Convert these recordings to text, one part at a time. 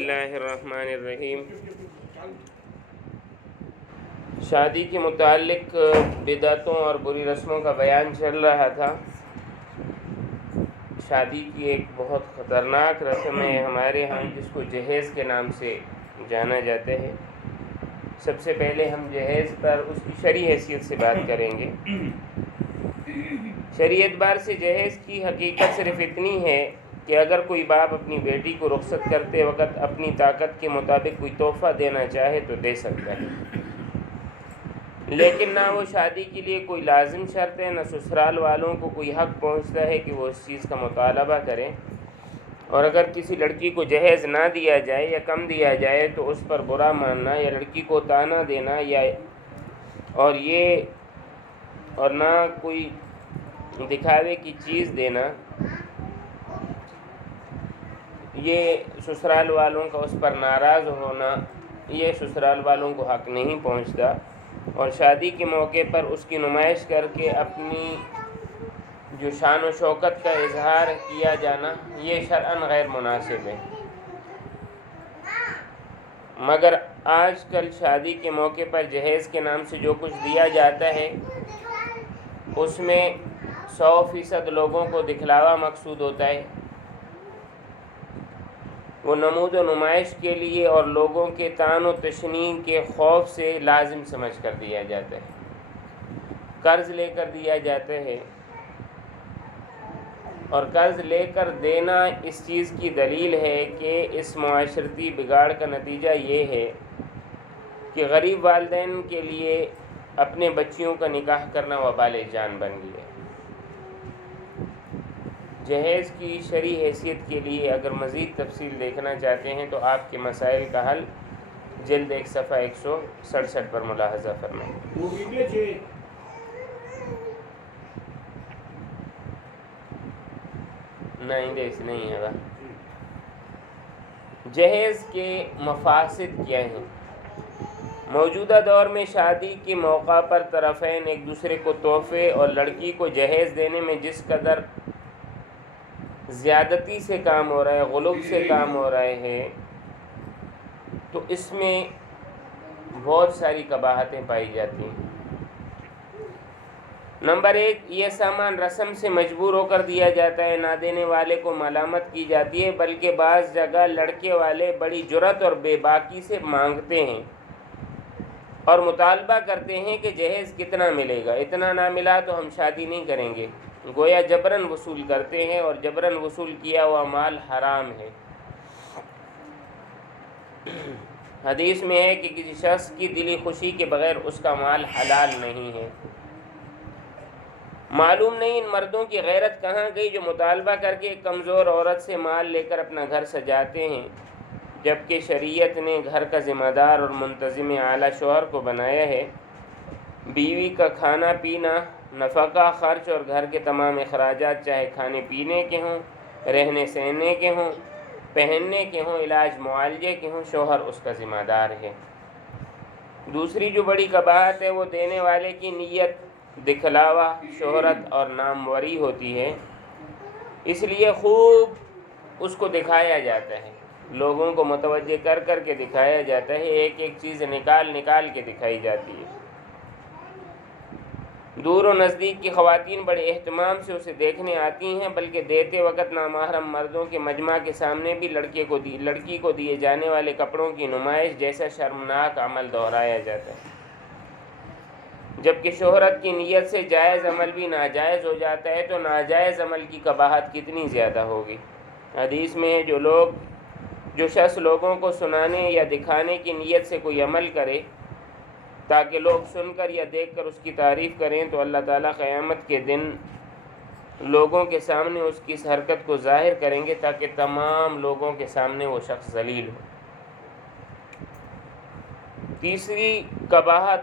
اللہ الرحمن الرحیم۔ شادی کے متعلق بدعتوں اور بری رسموں کا بیان چل رہا تھا۔ شادی کی ایک بہت خطرناک رسم ہے ہمارے ہاں، جس کو جہیز کے نام سے جانا جاتا ہے۔ سب سے پہلے ہم جہیز پر اس کی شرعی حیثیت سے بات کریں گے۔ شرعی اعتبار سے جہیز کی حقیقت صرف اتنی ہے کہ اگر کوئی باپ اپنی بیٹی کو رخصت کرتے وقت اپنی طاقت کے مطابق کوئی تحفہ دینا چاہے تو دے سکتا ہے، لیکن نہ وہ شادی کے لیے کوئی لازم شرط ہے، نہ سسرال والوں کو کوئی حق پہنچتا ہے کہ وہ اس چیز کا مطالبہ کریں۔ اور اگر کسی لڑکی کو جہیز نہ دیا جائے یا کم دیا جائے تو اس پر برا ماننا یا لڑکی کو طعنہ دینا اور نہ کوئی دکھاوے کی چیز دینا، یہ سسرال والوں کا اس پر ناراض ہونا، یہ سسرال والوں کو حق نہیں پہنچتا۔ اور شادی کے موقع پر اس کی نمائش کر کے اپنی جو شان و شوکت کا اظہار کیا جانا، یہ شرعاً غیر مناسب ہے۔ مگر آج کل شادی کے موقع پر جہیز کے نام سے جو کچھ دیا جاتا ہے، اس میں 100% لوگوں کو دکھلاوا مقصود ہوتا ہے۔ وہ نمود و نمائش کے لیے اور لوگوں کے طعن و تشنیع کے خوف سے لازم سمجھ کر دیا جاتا ہے۔ قرض لے کر دیا جاتا ہے، اور قرض لے کر دینا اس چیز کی دلیل ہے کہ اس معاشرتی بگاڑ کا نتیجہ یہ ہے کہ غریب والدین کے لیے اپنے بچیوں کا نکاح کرنا وبال جان بن گیا ہے۔ جہیز کی شرعی حیثیت کے لیے اگر مزید تفصیل دیکھنا چاہتے ہیں تو آپ کے مسائل کا حل جلد 1 صفحہ 167 پر ملاحظہ فرمائیں۔ نہیں ہے۔ جہیز کے مفاسد کیا ہیں؟ موجودہ دور میں شادی کے موقع پر طرفین ایک دوسرے کو تحفے اور لڑکی کو جہیز دینے میں جس قدر زیادتی سے کام ہو رہا ہے، غلو سے کام ہو رہے ہیں، تو اس میں بہت ساری قباحتیں پائی جاتی ہیں۔ نمبر 1، یہ سامان رسم سے مجبور ہو کر دیا جاتا ہے، نہ دینے والے کو ملامت کی جاتی ہے، بلکہ بعض جگہ لڑکے والے بڑی جرأت اور بے باکی سے مانگتے ہیں اور مطالبہ کرتے ہیں کہ جہیز کتنا ملے گا، اتنا نہ ملا تو ہم شادی نہیں کریں گے۔ گویا جبراً وصول کرتے ہیں، اور جبراً وصول کیا ہوا مال حرام ہے۔ حدیث میں ہے کہ کسی شخص کی دلی خوشی کے بغیر اس کا مال حلال نہیں ہے۔ معلوم نہیں ان مردوں کی غیرت کہاں گئی جو مطالبہ کر کے ایک کمزور عورت سے مال لے کر اپنا گھر سجاتے ہیں، جبکہ شریعت نے گھر کا ذمہ دار اور منتظم اعلیٰ شوہر کو بنایا ہے۔ بیوی کا کھانا پینا، نفقہ خرچ اور گھر کے تمام اخراجات، چاہے کھانے پینے کے ہوں، رہنے سہنے کے ہوں، پہننے کے ہوں، علاج معالجے کے ہوں، شوہر اس کا ذمہ دار ہے۔ دوسری جو بڑی قباحت ہے وہ دینے والے کی نیت دکھلاوا، شہرت اور ناموری ہوتی ہے، اس لیے خوب اس کو دکھایا جاتا ہے، لوگوں کو متوجہ کر کر کے دکھایا جاتا ہے، ایک ایک چیز نکال کے دکھائی جاتی ہے۔ دور و نزدیک کی خواتین بڑے اہتمام سے اسے دیکھنے آتی ہیں، بلکہ دیتے وقت نامحرم مردوں کے مجمع کے سامنے بھی لڑکی کو دیے جانے والے کپڑوں کی نمائش جیسا شرمناک عمل دہرایا جاتا ہے، جبکہ شہرت کی نیت سے جائز عمل بھی ناجائز ہو جاتا ہے، تو ناجائز عمل کی قباحت کتنی زیادہ ہوگی۔ حدیث میں ہے جو شخص لوگوں کو سنانے یا دکھانے کی نیت سے کوئی عمل کرے تاکہ لوگ سن کر یا دیکھ کر اس کی تعریف کریں، تو اللہ تعالیٰ قیامت کے دن لوگوں کے سامنے اس کی اس حرکت کو ظاہر کریں گے تاکہ تمام لوگوں کے سامنے وہ شخص ذلیل ہو۔ تیسری قباحت،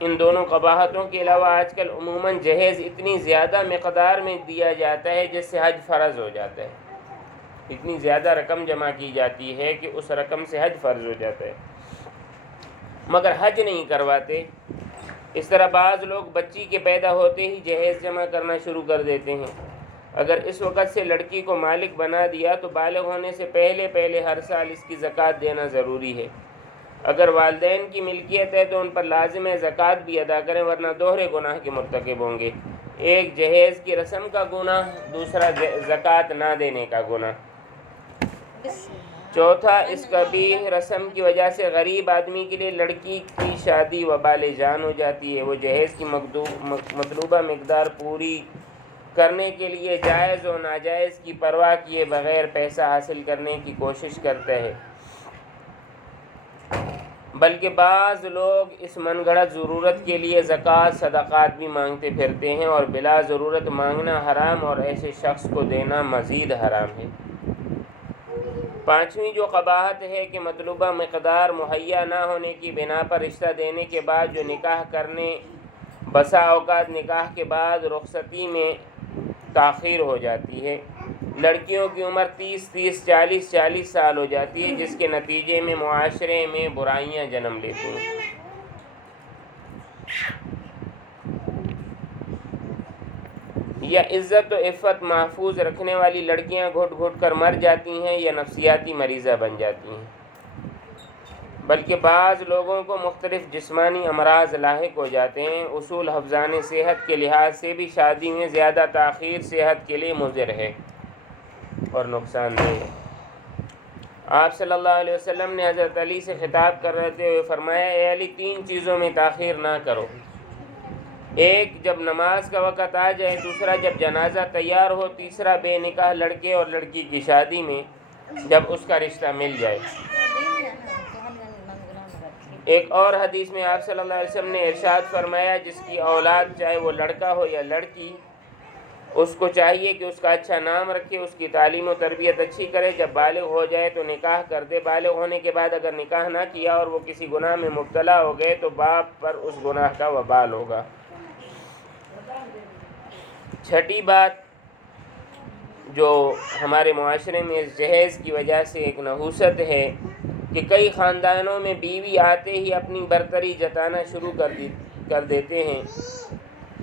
ان دونوں قباحتوں کے علاوہ آج کل عموماً جہیز اتنی زیادہ مقدار میں دیا جاتا ہے جس سے حج فرض ہو جاتا ہے، اتنی زیادہ رقم جمع کی جاتی ہے کہ اس رقم سے حج فرض ہو جاتا ہے، مگر حج نہیں کرواتے۔ اس طرح بعض لوگ بچی کے پیدا ہوتے ہی جہیز جمع کرنا شروع کر دیتے ہیں۔ اگر اس وقت سے لڑکی کو مالک بنا دیا تو بالغ ہونے سے پہلے ہر سال اس کی زکوٰۃ دینا ضروری ہے۔ اگر والدین کی ملکیت ہے تو ان پر لازم ہے زکوٰۃ بھی ادا کریں، ورنہ دوہرے گناہ کے مرتکب ہوں گے، ایک جہیز کی رسم کا گناہ، دوسرا زکوٰۃ نہ دینے کا گناہ۔ چوتھا، اس قبیح رسم کی وجہ سے غریب آدمی کے لیے لڑکی کی شادی وبال جان ہو جاتی ہے۔ وہ جہیز کی مطلوبہ مقدار پوری کرنے کے لیے جائز و ناجائز کی پرواہ کیے بغیر پیسہ حاصل کرنے کی کوشش کرتا ہے، بلکہ بعض لوگ اس من گھڑت ضرورت کے لیے زکوٰۃ صدقات بھی مانگتے پھرتے ہیں، اور بلا ضرورت مانگنا حرام اور ایسے شخص کو دینا مزید حرام ہے۔ پانچویں جو قباحت ہے کہ مطلوبہ مقدار مہیا نہ ہونے کی بنا پر رشتہ دینے کے بعد جو نکاح کرنے، بسا اوقات نکاح کے بعد رخصتی میں تاخیر ہو جاتی ہے۔ لڑکیوں کی عمر 30 40 سال ہو جاتی ہے، جس کے نتیجے میں معاشرے میں برائیاں جنم لیتی ہیں۔ یا عزت و عفت محفوظ رکھنے والی لڑکیاں گھٹ گھٹ کر مر جاتی ہیں یا نفسیاتی مریضہ بن جاتی ہیں، بلکہ بعض لوگوں کو مختلف جسمانی امراض لاحق ہو جاتے ہیں۔ اصول حفظان صحت کے لحاظ سے بھی شادی میں زیادہ تاخیر صحت کے لیے مضر ہے اور نقصان دہ ہے۔ آپ صلی اللہ علیہ وسلم نے حضرت علی سے خطاب کرتے ہوئے فرمایا، اے علی، 3 چیزوں میں تاخیر نہ کرو، ایک جب نماز کا وقت آ جائے، دوسرا جب جنازہ تیار ہو، تیسرا بے نکاح لڑکے اور لڑکی کی شادی میں جب اس کا رشتہ مل جائے۔ ایک اور حدیث میں آپ صلی اللہ علیہ وسلم نے ارشاد فرمایا، جس کی اولاد چاہے وہ لڑکا ہو یا لڑکی، اس کو چاہیے کہ اس کا اچھا نام رکھے، اس کی تعلیم و تربیت اچھی کرے، جب بالغ ہو جائے تو نکاح کر دے۔ بالغ ہونے کے بعد اگر نکاح نہ کیا اور وہ کسی گناہ میں مبتلا ہو گئے تو باپ پر اس گناہ کا وبال ہوگا۔ چھٹی بات جو ہمارے معاشرے میں اس جہیز کی وجہ سے ایک نحوست ہے کہ کئی خاندانوں میں بیوی آتے ہی اپنی برتری جتانا شروع کر دیتے ہیں۔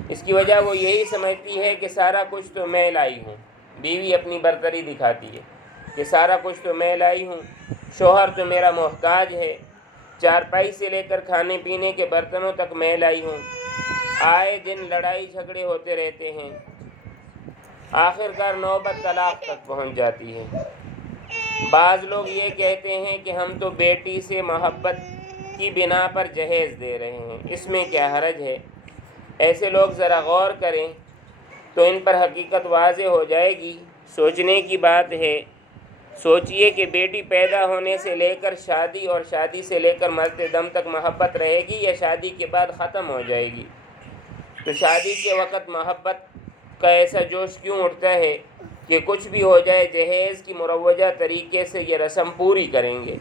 اس کی وجہ وہ یہی سمجھتی ہے کہ سارا کچھ تو میں لائی ہوں، بیوی اپنی برتری دکھاتی ہے کہ سارا کچھ تو میں لائی ہوں، شوہر تو میرا محتاج ہے، چارپائی سے لے کر کھانے پینے کے برتنوں تک میں لائی ہوں۔ آئے دن لڑائی جھگڑے ہوتے رہتے ہیں، آخرکار نوبت طلاق تک پہنچ جاتی ہے۔ بعض لوگ یہ کہتے ہیں کہ ہم تو بیٹی سے محبت کی بنا پر جہیز دے رہے ہیں، اس میں کیا حرج ہے؟ ایسے لوگ ذرا غور کریں تو ان پر حقیقت واضح ہو جائے گی۔ سوچنے کی بات ہے، سوچئے کہ بیٹی پیدا ہونے سے لے کر شادی اور شادی سے لے کر مرتے دم تک محبت رہے گی یا شادی کے بعد ختم ہو جائے گی؟ تو شادی کے وقت محبت کا ایسا جوش کیوں اٹھتا ہے کہ کچھ بھی ہو جائے جہیز کی مروجہ طریقے سے یہ رسم پوری کریں گے؟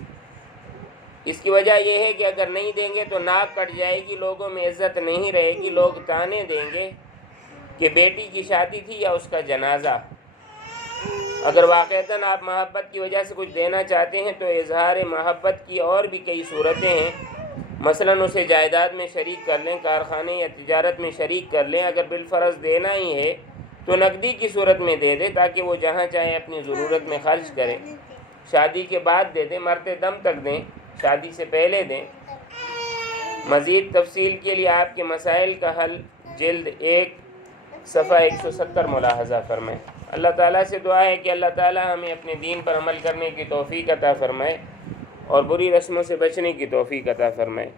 اس کی وجہ یہ ہے کہ اگر نہیں دیں گے تو ناک کٹ جائے گی، لوگوں میں عزت نہیں رہے گی، لوگ تانے دیں گے کہ بیٹی کی شادی تھی یا اس کا جنازہ۔ اگر واقعتاً آپ محبت کی وجہ سے کچھ دینا چاہتے ہیں تو اظہار محبت کی اور بھی کئی صورتیں ہیں، مثلاً اسے جائیداد میں شریک کر لیں، کارخانے یا تجارت میں شریک کر لیں۔ اگر بالفرض دینا ہی ہے تو نقدی کی صورت میں دے دیں تاکہ وہ جہاں چاہے اپنی ضرورت میں خرچ کریں، شادی کے بعد دے دیں، مرتے دم تک دیں، شادی سے پہلے دیں۔ مزید تفصیل کے لیے آپ کے مسائل کا حل جلد 1 صفحہ 170 ملاحظہ فرمائیں۔ اللہ تعالیٰ سے دعا ہے کہ اللہ تعالیٰ ہمیں اپنے دین پر عمل کرنے کی توفیق عطا فرمائے اور بری رسموں سے بچنے کی توفیق عطا فرمائے۔